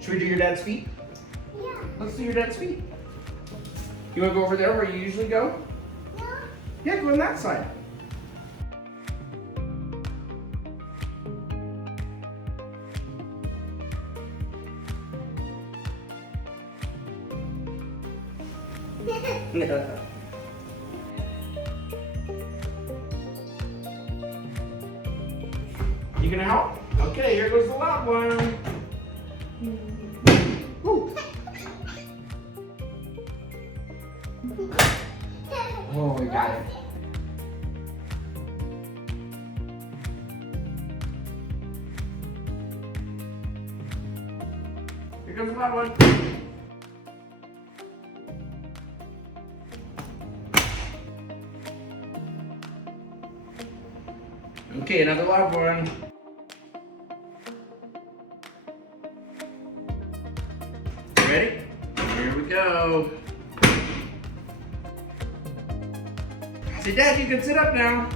Should we do your dad's feet? Yeah. Let's do your dad's feet. You want to go over there where you usually go? No. Yeah, go on that side. You gonna help? Okay, here goes the loud one. Woo. Oh, we got it. Here goes the loud one. Okay, another loud one. Ready? Here we go. Say, Dad, you can sit up now.